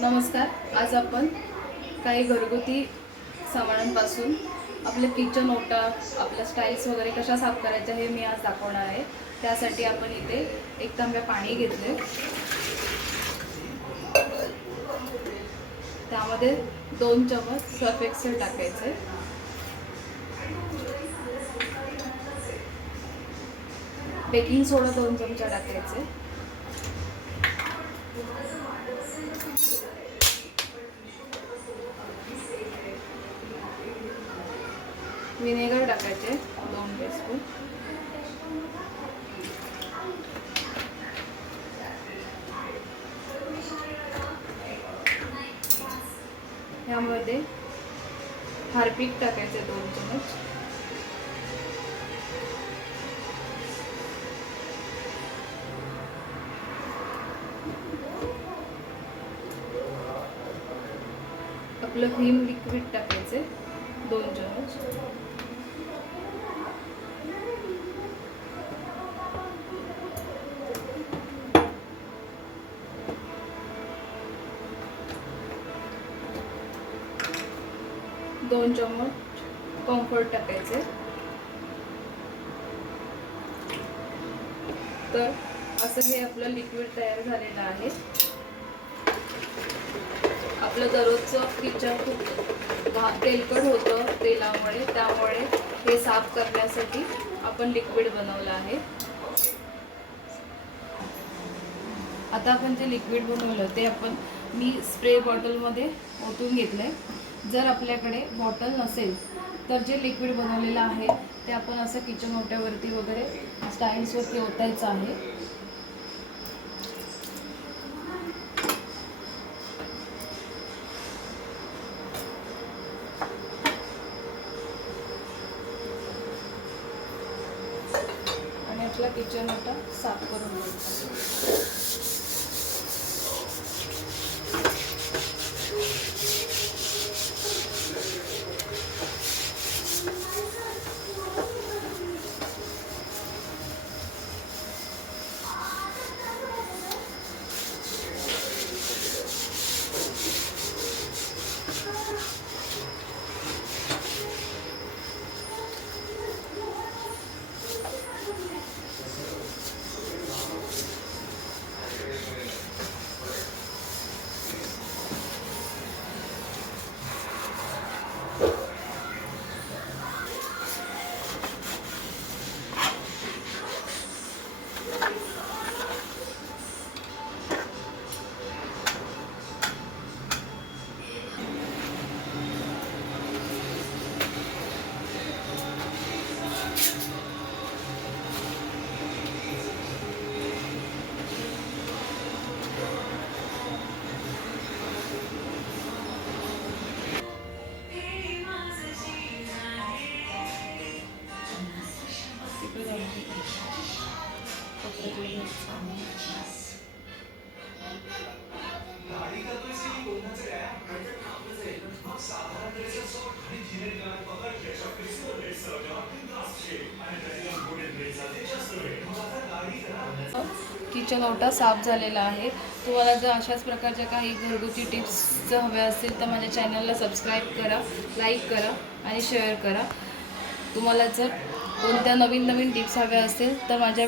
नमस्कार. आज आपण काही घरगुती सामानांपासून आपले किचन ओटा, आपल्या स्टाईल्स वगैरे कशा साफ करायच्या हे मी आज दाखवणार आहे. त्यासाठी आपण इथे 1 तांब्या पाणी घेतले. त्यामध्ये 2 चमच सर्फ एक्सेल टाकायचे. बेकिंग सोडा 2 चमचा टाकायचे. विनेगर टाकायचे 2 टीस्पून. ह्यामध्ये हार्पिक टाकायचे 2 चमच. आपलं व्हीम लिक्विड टाकायचे 2 चमच. दोन चमच कम्फर्ट टाकायचे. तर असं हे आपलं लिक्विड तयार झालेलं आहे. आपलं दररोजचं किचन खूप तेलकट होतं तेलामुळे, त्यामुळे हे साफ करण्यासाठी आपण लिक्विड बनवलं आहे. आता आपण जे लिक्विड बनवलं ते मी स्प्रे बॉटलमध्ये ओतून घेतलंय. जर आपल्याकडे बॉटल नसेल तर जे लिक्विड बनवलेलं आहे ते आपण असं किचन ओट्यावरती वगैरे स्टाईल्सवरती ओतायचं आहे. आणि आपला किचन ओटा साफ करून घ्यायचा. किचन ओटा साफ झालेला आहे. तुम्हाला जर अशाच प्रकारच्या काही घरगुती टिप्स हव्या असतील तर माझ्या चॅनलला सबस्क्राईब करा, लाईक करा आणि शेअर करा. तुम्हाला जर कोणत्या नवीन टिप्स हव्या असतील तर माझ्या